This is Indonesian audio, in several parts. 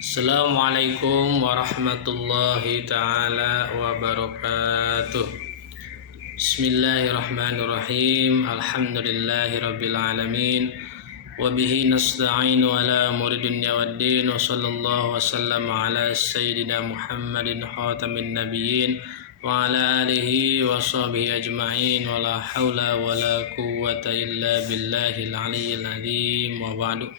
Assalamualaikum warahmatullahi ta'ala wabarakatuh. Bismillahirrahmanirrahim. Alhamdulillahi rabbil alamin. Wabihi nasta'inu ala umuri dunya waddin. Wa sallallahu wasallam ala sayyidina Muhammadin khatamin nabiyyin wa ala alihi wa sahbihi ajma'in. Wa la hawla wa la quwwata illa billahil aliyyil azim. Wa ba'du.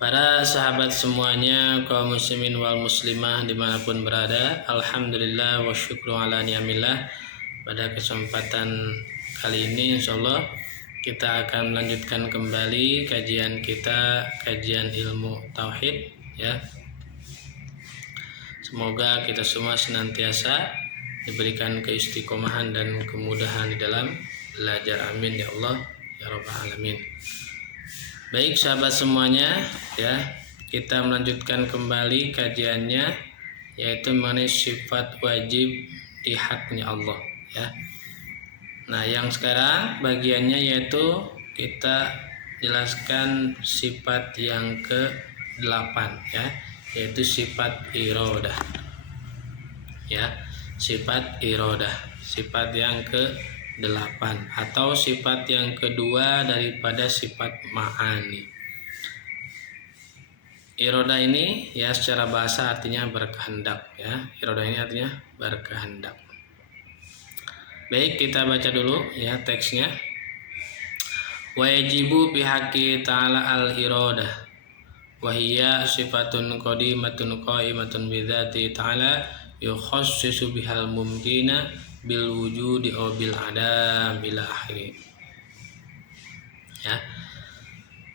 Para sahabat semuanya, kaum muslimin wal muslimah dimanapun berada, alhamdulillah wa syukru ala ni'amillah. Pada kesempatan kali ini insyaallah kita akan melanjutkan kembali kajian kita, kajian ilmu tauhid ya. Semoga kita semua senantiasa diberikan keistiqomahan dan kemudahan di dalam belajar, amin ya Allah ya rabbal alamin. Baik sahabat semuanya ya, kita melanjutkan kembali kajiannya, yaitu mengenai sifat wajib di haknya Allah ya. Nah yang sekarang bagiannya yaitu kita jelaskan sifat yang ke-8 ya, yaitu sifat irodah ya, sifat irodah, sifat yang ke-8 atau sifat yang kedua daripada sifat ma'ani. Irodah ini ya secara bahasa artinya berkehendak ya. Irodah ini artinya berkehendak. Baik, kita baca dulu ya teksnya. Wajibu bihaqi ta'ala al-irodah wa hiya sifatun qadimatun qaimatun bidzati ta'ala yukhassisu bihal mumkina bil wujudi aw bil adam bila akhiri ya.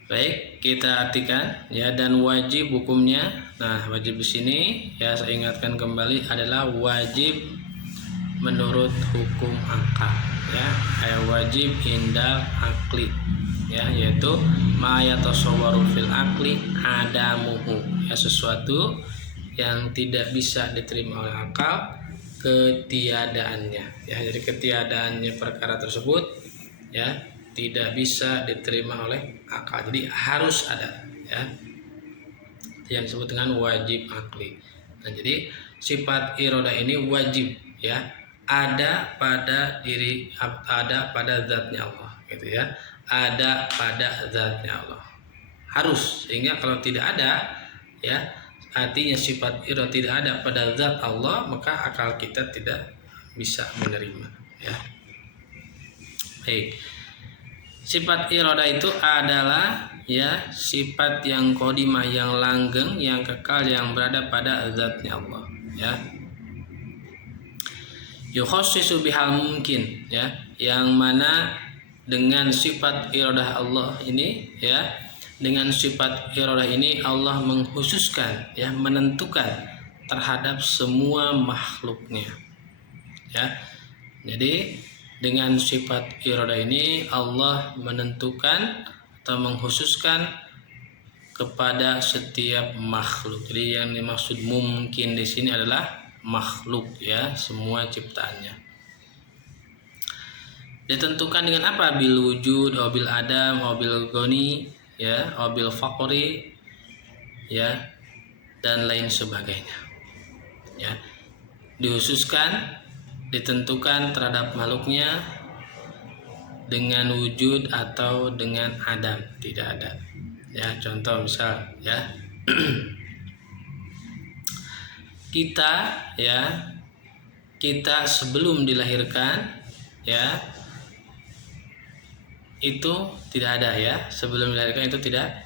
Baik, kita artikan ya, dan wajib hukumnya. Nah, wajib di sini ya saya ingatkan kembali adalah wajib menurut hukum akal ya, wajib indal akli ya, yaitu ma yatasawwaru fil akli adamuhu ya, sesuatu yang tidak bisa diterima oleh akal ketiadaannya ya. Jadi ketiadaannya perkara tersebut ya tidak bisa diterima oleh akal, jadi harus ada ya, yang disebut dengan wajib akli. Nah jadi sifat irodah ini wajib ya, ada pada diri, ada pada zatnya Allah gitu ya, ada pada zatnya Allah, harus. Sehingga kalau tidak ada ya, artinya sifat irodah tidak ada pada zat Allah, maka akal kita tidak bisa menerima ya. Baik, sifat irodah itu adalah ya sifat yang qadimah, yang langgeng, yang kekal, yang berada pada zatnya Allah ya. Yukhassisu bihal mungkin ya, yang mana dengan sifat irodah Allah ini ya, dengan sifat irodah ini Allah mengkhususkan ya, menentukan terhadap semua makhluknya ya. Jadi dengan sifat irodah ini Allah menentukan atau mengkhususkan kepada setiap makhluk. Jadi yang dimaksud mungkin di sini adalah makhluk ya, semua ciptaannya. Ditentukan dengan apa? Bil wujud, bil adam, bil goni ya, bil faqri ya, dan lain sebagainya ya. Dikhususkan, ditentukan terhadap makhluknya dengan wujud atau dengan adam, tidak ada ya. Contoh misal ya kita ya, kita sebelum dilahirkan ya itu tidak ada ya, sebelum dilahirkan itu tidak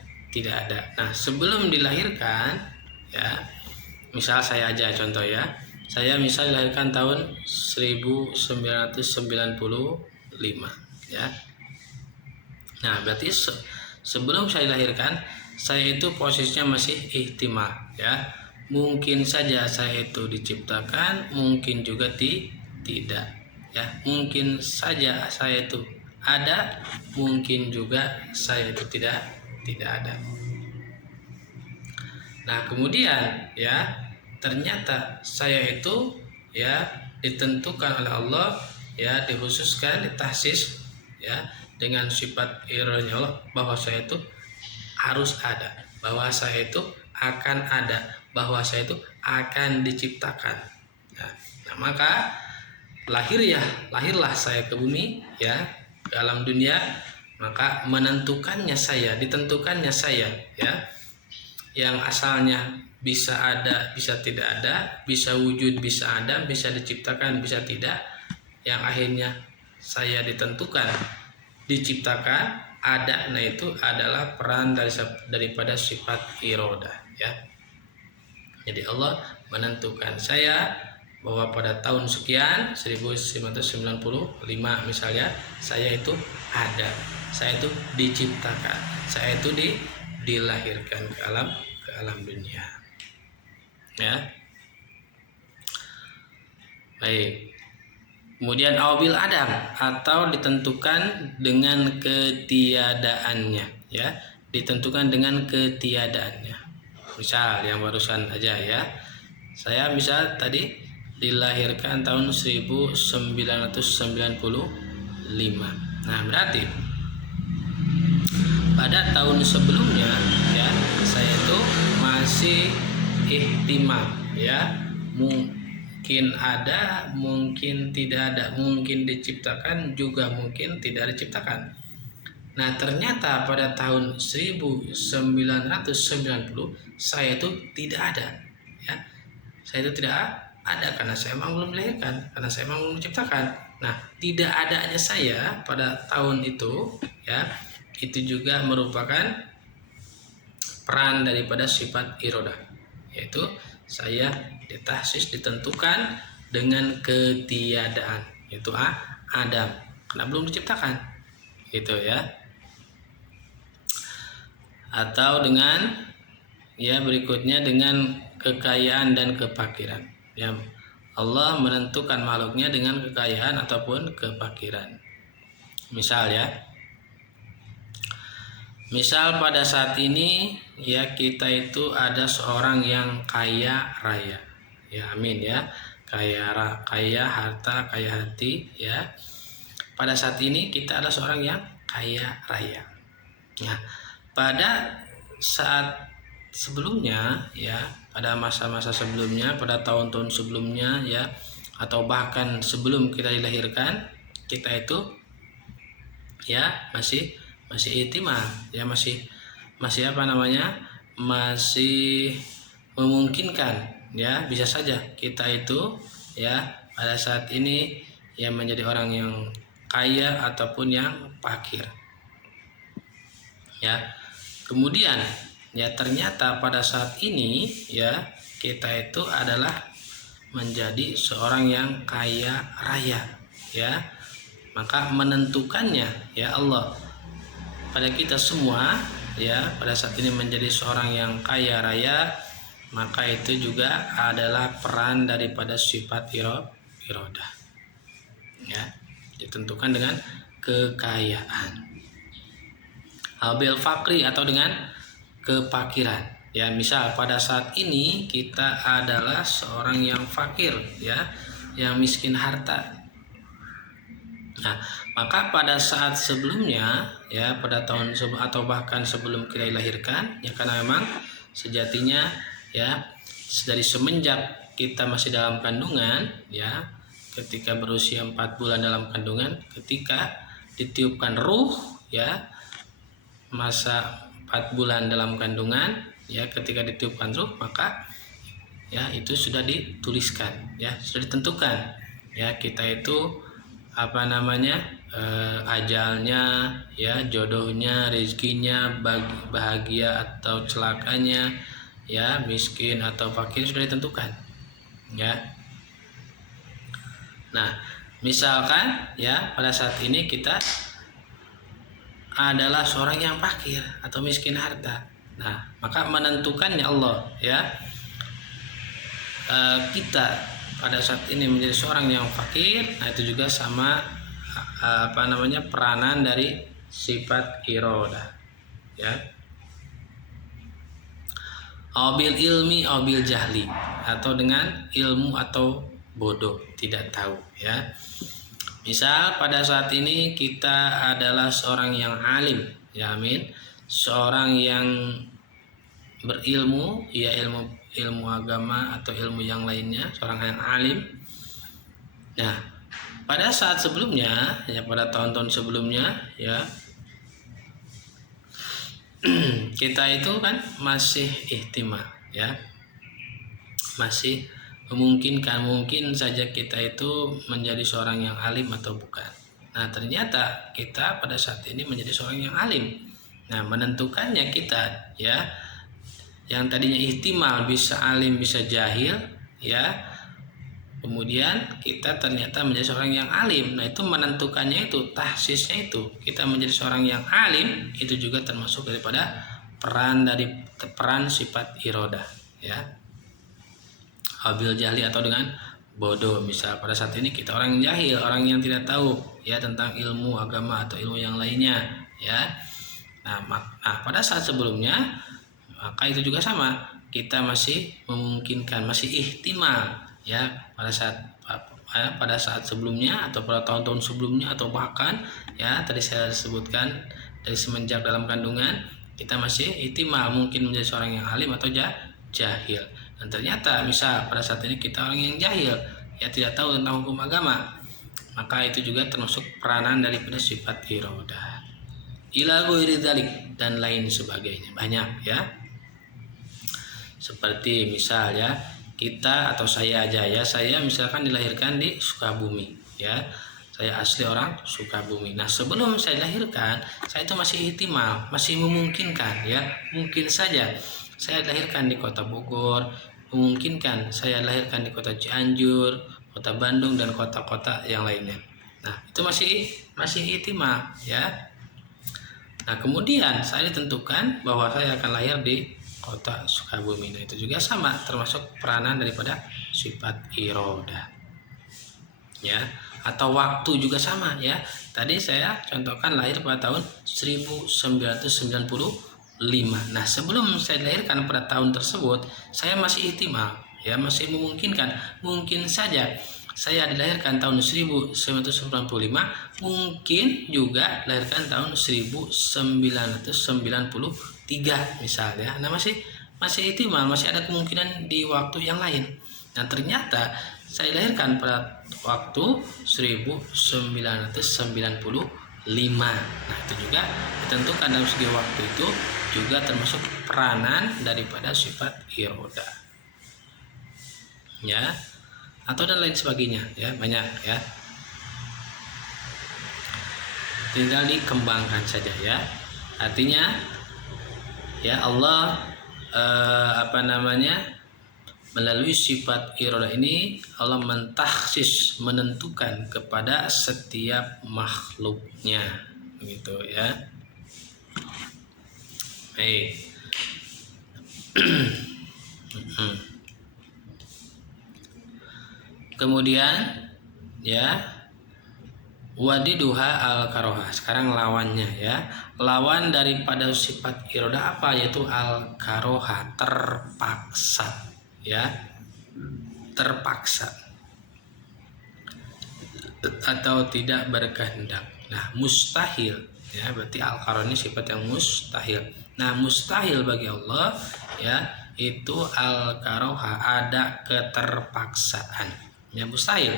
ada. Nah sebelum dilahirkan ya, misal saya aja contoh ya, saya misal dilahirkan tahun 1995 ya. Nah berarti sebelum saya dilahirkan, saya itu posisinya masih ihtimal ya, mungkin saja saya itu diciptakan, mungkin juga tidak ya, mungkin saja saya itu ada, mungkin juga saya itu tidak ada. Nah kemudian ya, ternyata saya itu ya ditentukan oleh Allah ya, dikhususkan, ditahsis ya dengan sifat iradahnya Allah, bahwa saya itu harus ada, bahwa saya itu akan ada, bahwa saya itu akan diciptakan. Nah, maka lahirlah saya ke bumi, ya, ke alam dunia, maka ditentukannya saya, ya, yang asalnya bisa ada, bisa tidak ada, bisa wujud, bisa ada, bisa diciptakan, bisa tidak, yang akhirnya saya ditentukan diciptakan ada. Nah, itu adalah peran daripada sifat irodah, ya. Jadi Allah menentukan saya bahwa pada tahun sekian 1995 misalnya, saya itu ada, saya itu diciptakan, saya itu dilahirkan ke alam dunia, ya. Baik. Kemudian awabil adam, atau ditentukan dengan ketiadaannya, ya, ditentukan dengan ketiadaannya. Misal yang barusan aja, ya, saya misal tadi dilahirkan tahun 1995. Nah, berarti pada tahun sebelumnya, ya, saya itu masih ihtimal, ya, mungkin ada, mungkin tidak ada, mungkin diciptakan, juga mungkin tidak diciptakan. Nah, ternyata pada tahun 1990 saya itu tidak ada, ya. Saya itu tidak ada karena saya memang belum dilahirkan, karena saya memang belum diciptakan. Nah, tidak adanya saya pada tahun itu, ya, itu juga merupakan peran daripada sifat irodah, yaitu saya ditahsis, ditentukan dengan ketiadaan, yaitu Adam, karena belum diciptakan, gitu, ya. Atau dengan, ya, berikutnya dengan kekayaan dan kefakiran, ya. Allah menentukan makhluknya dengan kekayaan ataupun kefakiran. Misal, ya, misal pada saat ini, ya, kita itu ada seorang yang kaya raya, ya, amin, ya, kaya harta, kaya hati, ya. Pada saat ini kita ada seorang yang kaya raya. Nah, pada saat sebelumnya, ya, pada masa-masa sebelumnya, pada tahun-tahun sebelumnya, ya, atau bahkan sebelum kita dilahirkan, kita itu, ya, masih ihtimal, ya, masih apa namanya, masih memungkinkan, ya, bisa saja kita itu, ya, pada saat ini, ya, menjadi orang yang kaya ataupun yang fakir, ya. Kemudian, ya, ternyata pada saat ini, ya, kita itu adalah menjadi seorang yang kaya raya, ya. Maka menentukannya, ya, Allah pada kita semua, ya, pada saat ini menjadi seorang yang kaya raya, maka itu juga adalah peran daripada sifat irodah, ya, ditentukan dengan kekayaan. Bil fakri, atau dengan kefakiran, ya. Misal pada saat ini kita adalah seorang yang fakir, ya, yang miskin harta. Nah, maka pada saat sebelumnya, ya, pada tahun atau bahkan sebelum kita dilahirkan, ya, karena memang sejatinya, ya, dari semenjak kita masih dalam kandungan, ya, ketika berusia 4 bulan dalam kandungan, ketika ditiupkan ruh, ya, masa 4 bulan dalam kandungan, ya, ketika ditiupkan ruh, maka, ya, itu sudah dituliskan, ya, sudah ditentukan, ya, kita itu apa namanya, ajalnya, ya, jodohnya, rezekinya, bahagia atau celakanya, ya, miskin atau fakir sudah ditentukan, ya. Nah, misalkan, ya, pada saat ini kita adalah seorang yang fakir atau miskin harta. Nah, maka menentukannya Allah, ya, kita pada saat ini menjadi seorang yang fakir. Nah, itu juga sama apa namanya, peranan dari sifat irodah, ya. Abil ilmi, abil jahli, atau dengan ilmu atau bodoh, tidak tahu, ya. Misal pada saat ini kita adalah seorang yang alim, ya, amin, seorang yang berilmu, ya ilmu agama atau ilmu yang lainnya, seorang yang alim. Nah, pada saat sebelumnya, ya pada tahun-tahun sebelumnya, ya kita itu kan masih ihtimal, ya masih memungkinkan, mungkin saja kita itu menjadi seorang yang alim atau bukan. Nah, ternyata kita pada saat ini menjadi seorang yang alim. Nah, menentukannya kita, ya yang tadinya ihtimal bisa alim bisa jahil, ya kemudian kita ternyata menjadi seorang yang alim. Nah, itu menentukannya, itu tahsisnya, itu kita menjadi seorang yang alim itu juga termasuk daripada peran sifat irodah, ya habil jahli atau dengan bodoh. Misal pada saat ini kita orang yang jahil, orang yang tidak tahu ya tentang ilmu agama atau ilmu yang lainnya, ya. Nah, pada saat sebelumnya maka itu juga sama, kita masih memungkinkan, masih ihtimal, ya pada saat sebelumnya atau pada tahun-tahun sebelumnya atau bahkan ya tadi saya sebutkan dari semenjak dalam kandungan kita masih ihtimal mungkin menjadi seorang yang alim atau jahil. Dan ternyata misal pada saat ini kita orang yang jahil, ya tidak tahu tentang hukum agama, maka itu juga termasuk peranan daripada sifat irodah. Ila ghairi dzalik dan lain sebagainya, banyak ya. Seperti misal ya, kita atau saya aja ya, saya misalkan dilahirkan di Sukabumi, ya. Saya asli orang Sukabumi. Nah, sebelum saya dilahirkan, saya itu masih ihtimal, masih memungkinkan ya, mungkin saja saya dilahirkan di kota Bogor, memungkinkan saya dilahirkan di kota Cianjur, kota Bandung dan kota-kota yang lainnya. Nah, itu masih ihtimal ya. Nah, kemudian saya ditentukan bahwa saya akan lahir di kota Sukabumi. Nah, itu juga sama, termasuk peranan daripada sifat irodah. Ya, atau waktu juga sama ya. Tadi saya contohkan lahir pada tahun 1995. Nah, sebelum saya dilahirkan pada tahun tersebut, saya masih ihtimal, ya masih memungkinkan. Mungkin saja saya dilahirkan tahun 1995, mungkin juga dilahirkan tahun 1993 misalnya. Nah, masih ihtimal, masih ada kemungkinan di waktu yang lain. Nah, ternyata saya dilahirkan pada waktu 1995. Nah, itu juga ditentukan dalam segi waktu, itu juga termasuk peranan daripada sifat irodah, ya, atau dan lain sebagainya ya, banyak ya, tinggal dikembangkan saja ya. Artinya ya Allah melalui sifat irodah ini Allah mentakhsis, menentukan kepada setiap makhluknya, begitu ya. Baik. Kemudian ya wadiduha al-karoha. Sekarang lawannya ya. Lawan daripada sifat irodah apa? Yaitu al-karoha, terpaksa ya. Terpaksa atau tidak berkehendak. Nah, mustahil ya, berarti al-karoha ini sifat yang mustahil. Nah, mustahil bagi Allah ya itu al-karoha, ada keterpaksaan. Ya, mustahil.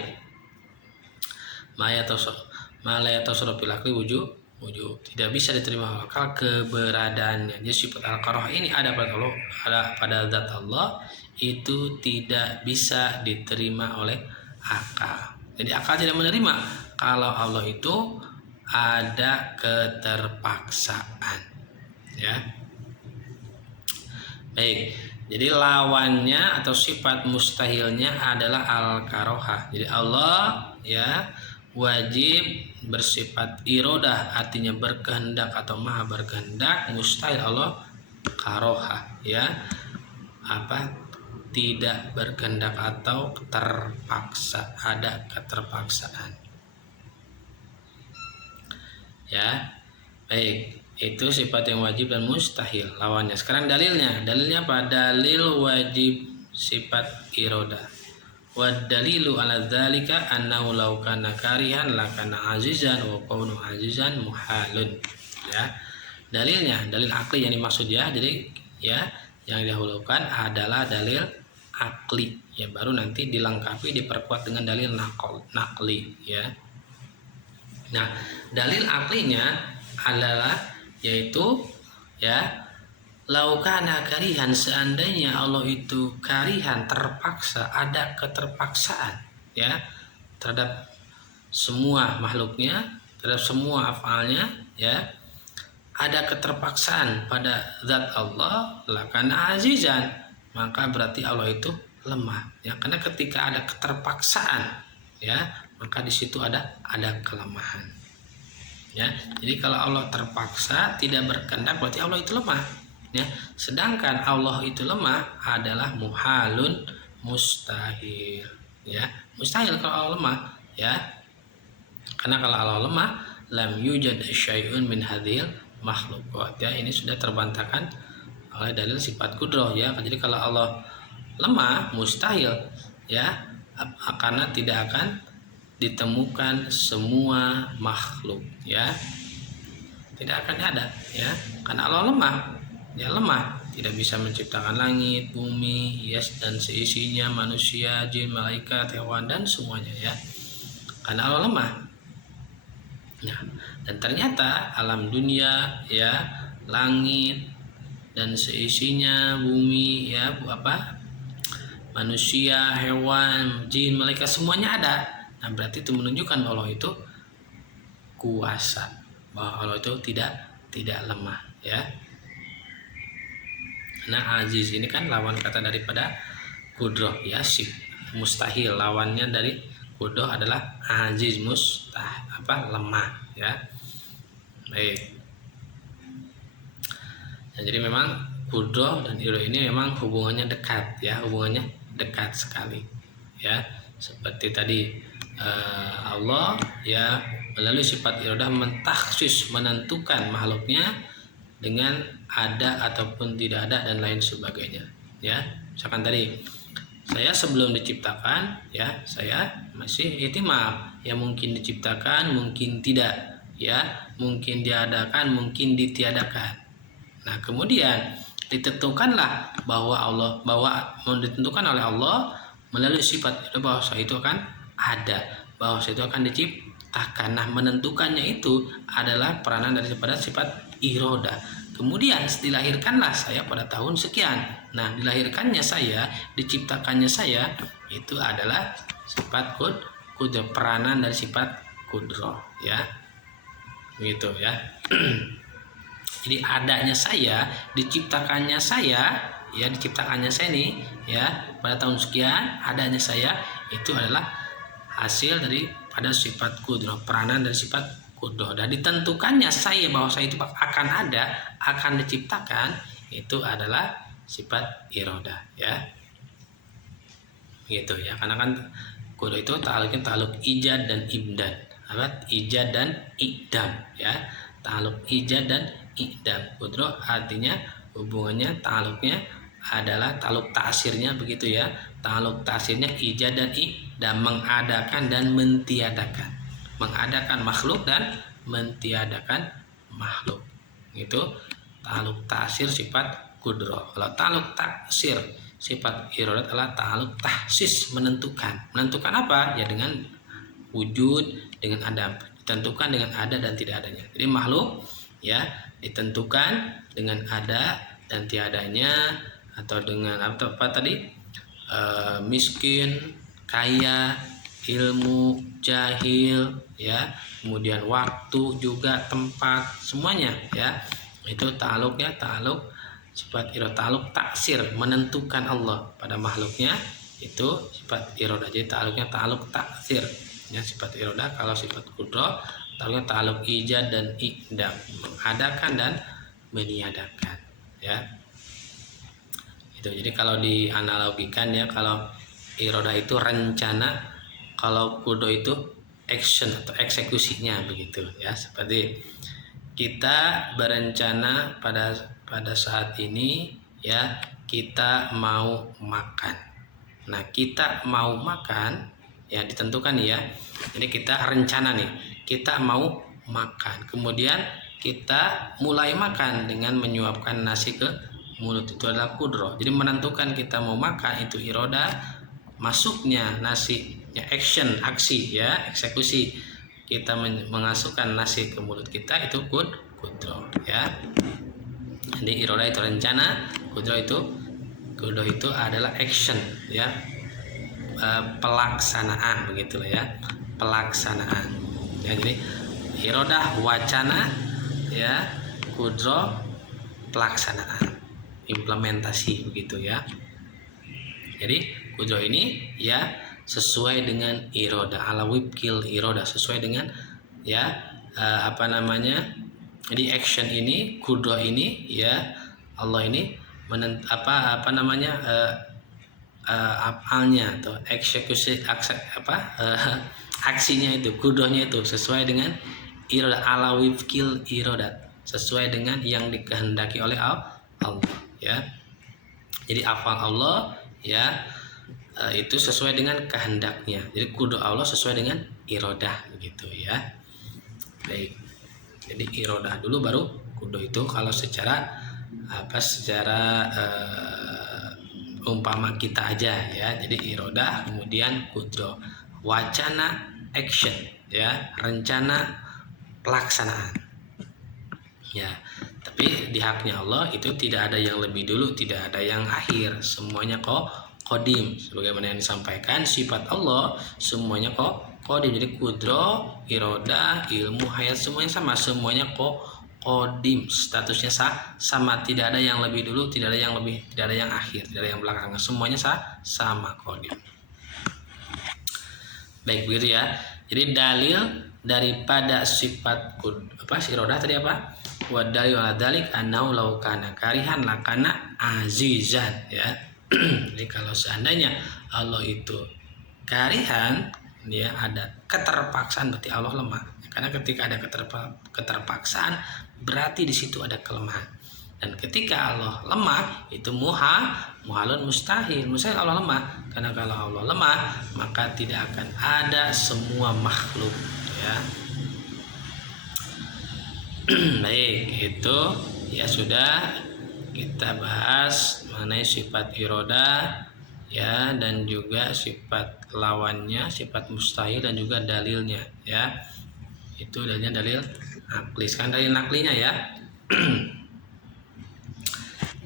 Maya tasarruf fil akli wujud tidak bisa diterima akal keberadaannya. Jadi sifat al-karoha ini ada pada Allah, ada pada zat Allah, itu tidak bisa diterima oleh akal. Jadi akal tidak menerima kalau Allah itu ada keterpaksaan. Ya. Baik. Jadi lawannya atau sifat mustahilnya adalah al-karoha. Jadi Allah ya wajib bersifat irodah, artinya berkehendak atau maha berkehendak. Mustahil Allah karoha ya, tidak berkehendak atau terpaksa, ada keterpaksaan ya. Baik, itu sifat yang wajib dan mustahil lawannya. Sekarang dalilnya apa? Dalil wajib sifat irodah. Wa dalilu ala dzalika annahu law kana karihan lakana azizan wa qawnu azizan muhalun ya. dalilnya, dalil akli yang dimaksud ya. Jadi ya yang didahulukan adalah dalil akli ya, baru nanti dilengkapi diperkuat dengan dalil nakli ya. Nah, dalil aklinya adalah yaitu ya, laukana karihan, seandainya Allah itu karihan, terpaksa, ada keterpaksaan ya terhadap semua makhluknya, terhadap semua afalnya ya, ada keterpaksaan pada zat Allah, lakana azizan, maka berarti Allah itu lemah ya, karena ketika ada keterpaksaan ya, maka di situ ada kelemahan ya. Jadi kalau Allah terpaksa tidak berkehendak berarti Allah itu lemah ya. Sedangkan Allah itu lemah adalah muhalun, mustahil ya, mustahil kalau Allah lemah ya. Karena kalau Allah lemah, lam yujad syai'un min hadhil makhluqat ya, ini sudah terbantahkan oleh dalil sifat kudrah ya. Jadi kalau Allah lemah, mustahil ya, karena tidak akan ditemukan semua makhluk ya, tidak akan ada ya, karena Allah lemah ya, lemah, tidak bisa menciptakan langit, bumi, yes, dan seisinya, manusia, jin, malaikat, hewan, dan semuanya ya, karena Allah lemah. Nah, dan ternyata alam dunia ya, langit dan seisinya, bumi ya, manusia, hewan, jin, malaikat, semuanya ada. Nah, berarti itu menunjukkan bahwa Allah itu kuasa, bahwa Allah itu tidak lemah ya. Nah, aziz ini kan lawan kata daripada kudrah ya, mustahil, lawannya dari kudrah adalah aziz, lemah ya. Baik. Nah, jadi memang kudrah dan irodah ini memang hubungannya dekat ya, hubungannya dekat sekali ya. Seperti tadi Allah ya melalui sifat irodah mentakhsis, menentukan makhluknya dengan ada ataupun tidak ada dan lain sebagainya ya. Misalkan tadi saya sebelum diciptakan ya, saya masih ihtimal ya, mungkin diciptakan, mungkin tidak ya, mungkin diadakan, mungkin ditiadakan. Nah, kemudian ditentukanlah ditentukan oleh Allah melalui sifat itu bahwa itu akan ada, bahwa itu akan diciptakan. Nah, menentukannya itu adalah peranan daripada sifat iroda. Kemudian dilahirkanlah saya pada tahun sekian. Nah, dilahirkannya saya, diciptakannya saya, itu adalah sifat kudrah, peranan dari sifat kudrah ya, gitu ya. Jadi adanya saya, diciptakannya saya ya, diciptakannya saya nih ya pada tahun sekian, adanya saya itu adalah hasil dari pada sifat kudrah, peranan dari sifat kudrah. Dan ditentukannya saya bahwa saya itu akan ada, akan diciptakan, itu adalah sifat irodah ya, gitu ya. Karena kan kudrah itu ta'aluk ijad dan ibdad, ijad dan idam ya, ta'aluk ijad dan idam. Kudrah artinya hubungannya, ta'aluknya adalah ta'aluk ta'sirnya begitu ya, ta'aluk ta'sirnya ijad dan idam, mengadakan dan mentiadakan, mengadakan makhluk dan mentiadakan makhluk, itu ta'aluk ta'sir sifat kudrah. Kalau ta'aluk ta'sir sifat irodat adalah ta'aluk tahsis, menentukan apa ya, dengan wujud, dengan ada, ditentukan dengan ada dan tidak adanya. Jadi makhluk ya ditentukan dengan ada dan tiadanya, atau dengan apa tadi, miskin, kaya, ilmu, jahil ya, kemudian waktu juga, tempat, semuanya ya, itu ta'aluknya ta'aluk sifat irodah, ta'aluk taksir, menentukan Allah pada makhluknya, itu sifat irodah. Jadi ta'aluknya ta'aluk taksir ya, sifat irodah. Kalau sifat kudrah ta'aluknya ta'aluk ijad dan idam, mengadakan dan meniadakan ya, itu. Jadi kalau dianalogikan ya, kalau irodah itu rencana, kalau kudrah itu action atau eksekusinya begitu ya. Seperti kita berencana pada saat ini ya, kita mau makan. Nah, kita mau makan ya ditentukan ya. Jadi kita rencana nih, kita mau makan. Kemudian kita mulai makan dengan menyuapkan nasi ke mulut, itu adalah kudro. Jadi menentukan kita mau makan itu iroda, masuknya nasi ya aksi ya, eksekusi kita memasukkan nasi ke mulut kita itu kudro ya. Jadi iroda itu rencana, kudro itu adalah action ya, pelaksanaan begitulah ya, pelaksanaan ya. Jadi iroda wacana ya, kudro pelaksanaan, implementasi begitu ya. Jadi kudro ini ya sesuai dengan iroda, ala wibkil iroda, sesuai dengan ya jadi action ini, kudro ini ya, Allah ini afalnya atau eksekusi aksinya itu, kudronya itu sesuai dengan iroda, ala wibkil iroda, sesuai dengan yang dikehendaki oleh Allah ya. Jadi afal Allah ya itu sesuai dengan kehendaknya. Jadi kudro Allah sesuai dengan irodah begitu ya. Baik. Jadi irodah dulu baru kudro itu kalau secara umpama kita aja ya. Jadi irodah kemudian kudro, wacana action ya, rencana pelaksanaan ya. Tapi di haknya Allah itu tidak ada yang lebih dulu, tidak ada yang akhir, semuanya kodim. Sebagaimana yang disampaikan sifat Allah semuanya kodim. Jadi kudro, iroda, ilmu, hayat semuanya sama, semuanya kodim, statusnya sama, tidak ada yang lebih dulu, tidak ada yang akhir, tidak ada yang belakangan, semuanya sama kodim. Baik begitu ya. Jadi dalil daripada sifat iroda tadi apa? Wa dalil ala dzalik annahu law kana karihan lakana azizan ya. Jadi kalau seandainya Allah itu karihan, dia ada keterpaksaan, berarti Allah lemah. Karena ketika ada keterpaksaan berarti di situ ada kelemahan. Dan ketika Allah lemah itu muhalun mustahil Allah lemah. Karena kalau Allah lemah maka tidak akan ada semua makhluk ya. Baik, itu ya sudah kita bahas mengenai sifat iroda ya, dan juga sifat lawannya, sifat mustahil, dan juga dalilnya ya. Itu dalilnya dalil nakli. Sekarang dalil naklinya ya.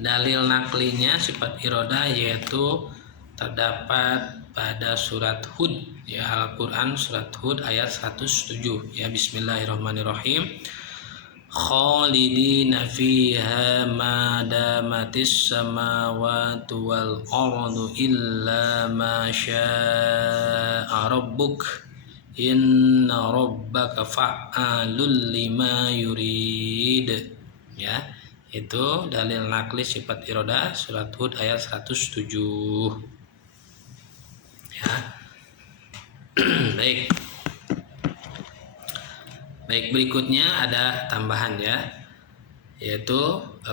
Dalil naklinya sifat iroda yaitu terdapat pada surat Hud ya, Al-Quran surat Hud ayat 107 ya. Bismillahirrahmanirrahim. Khalidina fiha ma damatis samawati wal ardu illa ma syaa rabbuk inna rabbaka fa'alul lima yurid ya. Itu dalil nakli sifat iroda surat Hud ayat 107 ya. Baik, berikutnya ada tambahan ya, yaitu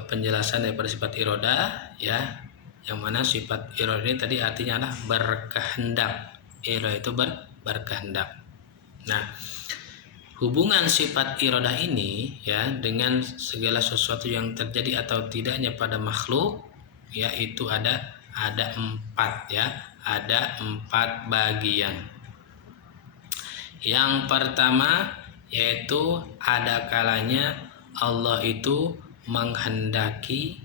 penjelasan daripada sifat iroda ya, yang mana sifat iroda ini tadi artinya adalah berkehendak. Iroda itu berkehendak. Nah, hubungan sifat iroda ini ya dengan segala sesuatu yang terjadi atau tidaknya pada makhluk ya, itu ada 4 ya, ada 4 bagian. Yang pertama yaitu ada kalanya Allah itu menghendaki,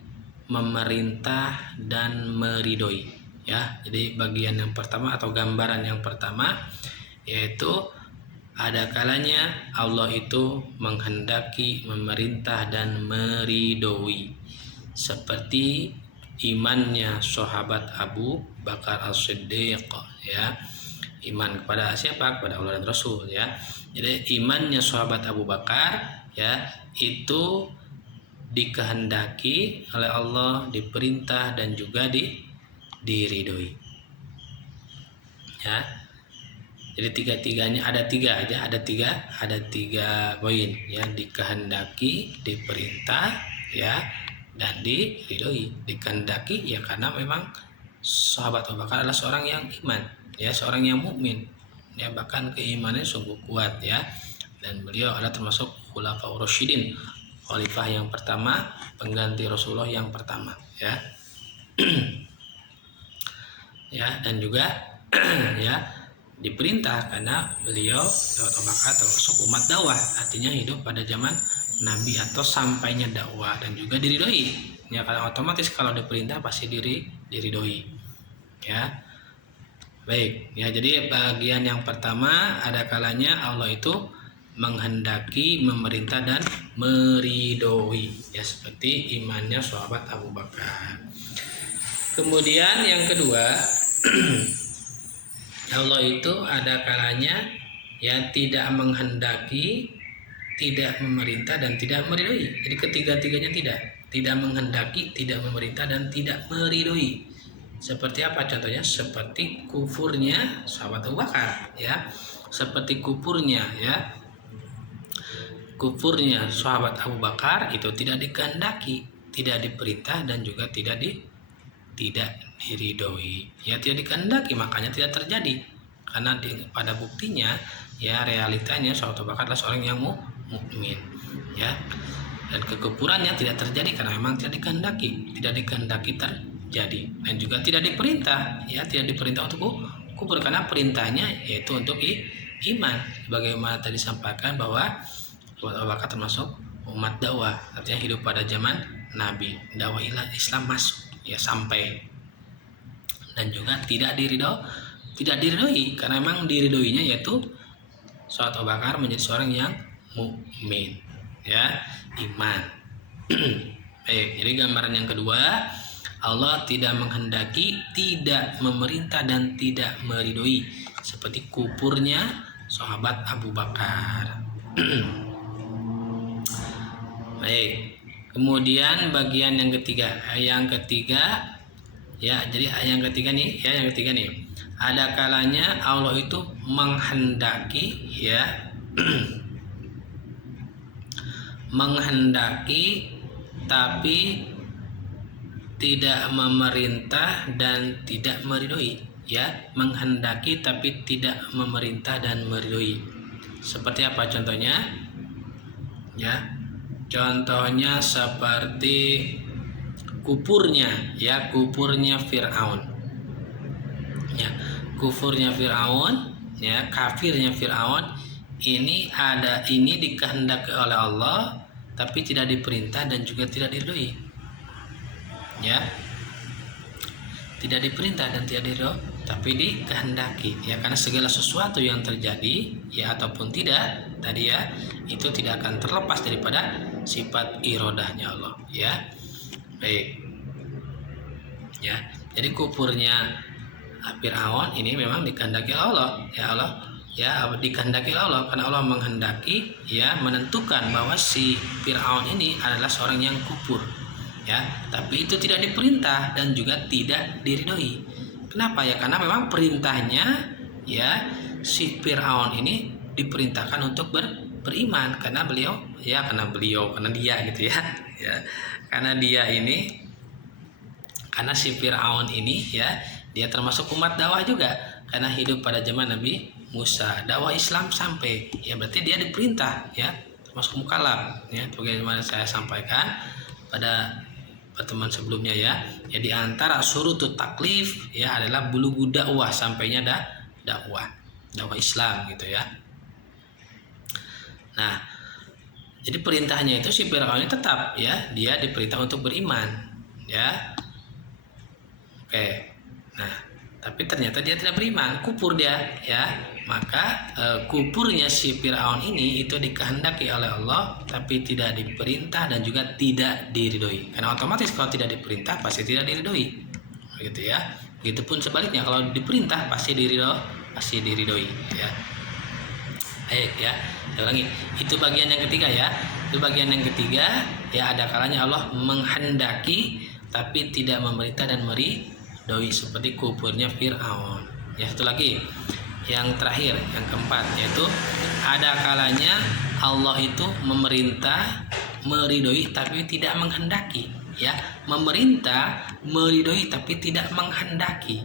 memerintah, dan meridhoi ya. Jadi bagian yang pertama atau gambaran yang pertama yaitu ada kalanya Allah itu menghendaki, memerintah, dan meridhoi, seperti imannya sahabat Abu Bakar As-Siddiq ya. Iman kepada siapa? Kepada Allah dan Rasul ya. Jadi imannya sahabat Abu Bakar ya itu dikehendaki oleh Allah, diperintah, dan juga diridhoi ya. Jadi tiga-tiganya ada tiga poin ya, dikehendaki, diperintah ya, dan diridhoi. Dikehendaki ya karena memang sahabat Abu Bakar adalah seorang yang iman ya, seorang yang mukmin ya, bahkan keimanannya sungguh kuat ya, dan beliau adalah termasuk khulafaur rasyidin, khalifah yang pertama, pengganti Rasulullah yang pertama, ya. Ya, dan juga ya diperintah karena beliau Abu Bakar termasuk umat dakwah, artinya hidup pada zaman Nabi atau sampainya dakwah, dan juga diridhoi. Ya, karena otomatis kalau diperintah pasti diridhoi. Ya. Baik, ya, jadi bagian yang pertama ada kalanya Allah itu menghendaki, memerintah dan meridhoi, ya, seperti imannya sahabat Abu Bakar. Kemudian yang kedua, Allah itu ada kalanya ya tidak menghendaki, tidak memerintah dan tidak meridhoi. Jadi ketiga-tiganya tidak menghendaki, tidak memerintah dan tidak meridhoi. Seperti apa contohnya? Seperti kufurnya sahabat Abu Bakar, ya. Seperti kufurnya sahabat Abu Bakar itu tidak dikehendaki, tidak diperintah dan juga tidak diridhoi. Ya, tidak dikehendaki, makanya tidak terjadi. Karena pada buktinya ya realitanya sahabat Abu Bakar adalah seorang yang mukmin, ya. Dan kekufurannya tidak terjadi karena memang tidak dikehendaki terjadi, dan juga tidak diperintah, ya, tidak diperintah untuk kufur karena perintahnya yaitu untuk iman. Bagaimana tadi disampaikan bahwa Abu Bakar termasuk umat dakwah, artinya hidup pada zaman Nabi, dakwah Islam masuk, ya, sampai, dan juga tidak diridhoi karena memang diridhoinya yaitu sahabat Abu Bakar menjadi seorang yang mukmin, ya, iman. Baik, jadi gambaran yang kedua, Allah tidak menghendaki, tidak memerintah dan tidak meridhoi, seperti kufurnya sahabat Abu Bakar. Baik, kemudian bagian yang ketiga, ya, jadi yang ketiga nih, ada kalanya Allah itu menghendaki, ya, menghendaki tapi tidak memerintah dan tidak meridhoi, ya, menghendaki tapi tidak memerintah dan meridhoi. Seperti apa contohnya? Ya, contohnya seperti kufurnya Fir'aun, ya, kufurnya Fir'aun, ya, kafirnya Fir'aun ini dikehendaki oleh Allah tapi tidak diperintah dan juga tidak diridhoi, ya, tidak diperintah dan tidak diridhoi tapi dikehendaki, ya, karena segala sesuatu yang terjadi, ya, ataupun tidak tadi, ya, itu tidak akan terlepas daripada sifat irodahnya Allah, ya. Baik, ya, jadi kufurnya Fir'aun ini memang dikehendaki Allah, ya, dikehendaki Allah karena Allah menghendaki, ya, menentukan bahwa si Fir'aun ini adalah seorang yang kufur, ya, tapi itu tidak diperintah dan juga tidak diridhoi. Kenapa? Ya, karena memang perintahnya, ya, si Fir'aun ini diperintahkan untuk beriman karena dia gitu, ya, ya, karena si Fir'aun ini, ya, dia termasuk umat dakwah juga karena hidup pada zaman Nabi Musa, dakwah Islam sampai, ya, berarti dia diperintah, ya, termasuk mukallaf, ya, bagaimana saya sampaikan pada pertemuan sebelumnya, ya, di antara surutut taklif, ya, adalah bulugu dakwah, sampainya dakwah Islam gitu, ya. Nah, jadi perintahnya itu si Fir'aun ini tetap, ya, dia diperintah untuk beriman, ya. Oke. Nah, tapi ternyata dia tidak beriman, kufur dia, ya. Maka kufurnya si Fir'aun ini itu dikehendaki oleh Allah tapi tidak diperintah dan juga tidak diridhoi. Karena otomatis kalau tidak diperintah pasti tidak diridhoi. Begitu, ya. Begitupun sebaliknya, kalau diperintah pasti diridhoi, ya. Baik, ya. Saya ulangi. Itu bagian yang ketiga, ya. Itu bagian yang ketiga, ya, ada kalanya Allah menghendaki tapi tidak memerintah dan meridhoi seperti kufurnya Fir'aun. Ya, satu lagi. Yang terakhir, yang keempat, yaitu ada kalanya Allah itu memerintah, meridhoi tapi tidak menghendaki, ya, memerintah, meridhoi tapi tidak menghendaki.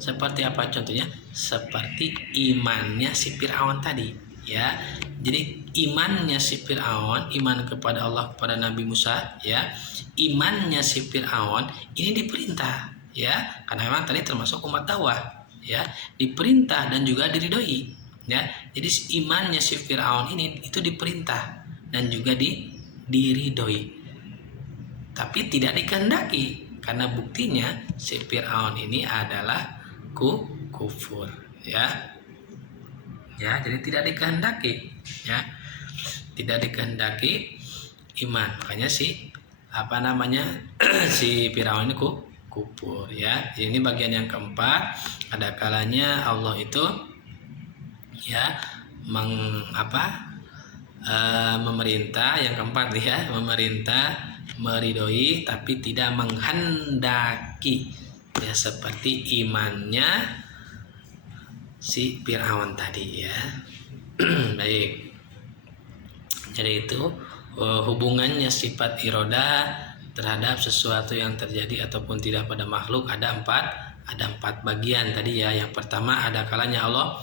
Seperti apa contohnya? Seperti imannya si Fir'aun tadi, ya. Jadi imannya si Fir'aun, iman kepada Allah, kepada Nabi Musa, ya, imannya si Fir'aun ini diperintah, ya, karena memang tadi termasuk umat dakwah, ya, diperintah dan juga diridhoi, ya. Jadi imannya si Fir'aun ini itu diperintah dan juga diridhoi, tapi tidak dikehendaki, karena buktinya si Fir'aun ini adalah kufur, ya. Ya, jadi tidak dikehendaki, ya, tidak dikehendaki iman, makanya si si Firaun ini kufur, ya. Ini bagian yang keempat, ada kalanya Allah itu, ya, memerintah, yang keempat, ya, memerintah, meridhoi tapi tidak menghendaki, ya, seperti imannya si Firaun tadi, ya. Baik, jadi itu hubungannya sifat iroda terhadap sesuatu yang terjadi ataupun tidak pada makhluk ada empat bagian tadi, ya. Yang pertama, ada kalanya Allah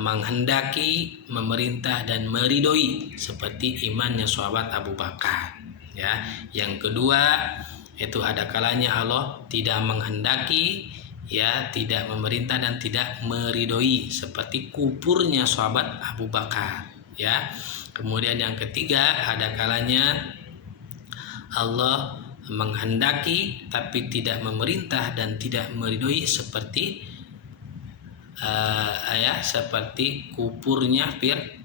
menghendaki, memerintah dan meridhoi seperti imannya sahabat Abu Bakar, ya. Yang kedua, itu ada kalanya Allah tidak menghendaki, ya, tidak memerintah dan tidak meridhoi seperti kufurnya sahabat Abu Bakar, ya. Kemudian yang ketiga, ada kalanya Allah menghendaki tapi tidak memerintah dan tidak meridhoi seperti seperti kufurnya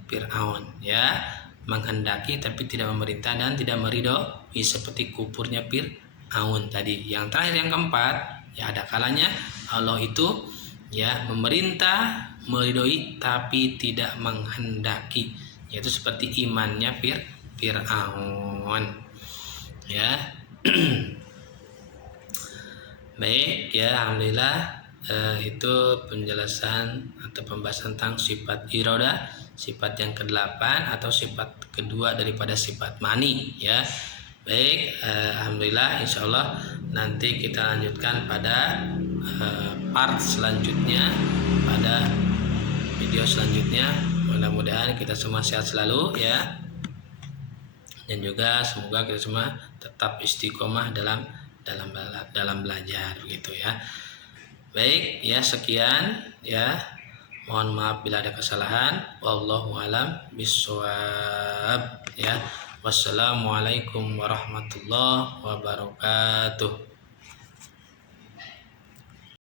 Fir'aun, ya, menghendaki tapi tidak memerintah dan tidak meridhoi seperti kufurnya Fir'aun tadi. Yang terakhir, yang keempat, ya, ada kalanya Allah itu, ya, memerintah, meridhoi tapi tidak menghendaki, yaitu seperti imannya Fir'aun, ya. Baik, ya, alhamdulillah, itu penjelasan atau pembahasan tentang sifat iroda, sifat yang ke-8 atau sifat kedua daripada sifat mani, ya. Baik, alhamdulillah, insyaallah nanti kita lanjutkan pada part selanjutnya, pada video selanjutnya. Mudah-mudahan kita semua sehat selalu, ya, dan juga semoga kita semua tetap istiqomah dalam belajar, begitu, ya. Baik, ya, sekian, ya. Mohon maaf bila ada kesalahan. Wallahu alam bishawab, ya. Wassalamualaikum warahmatullahi wabarakatuh.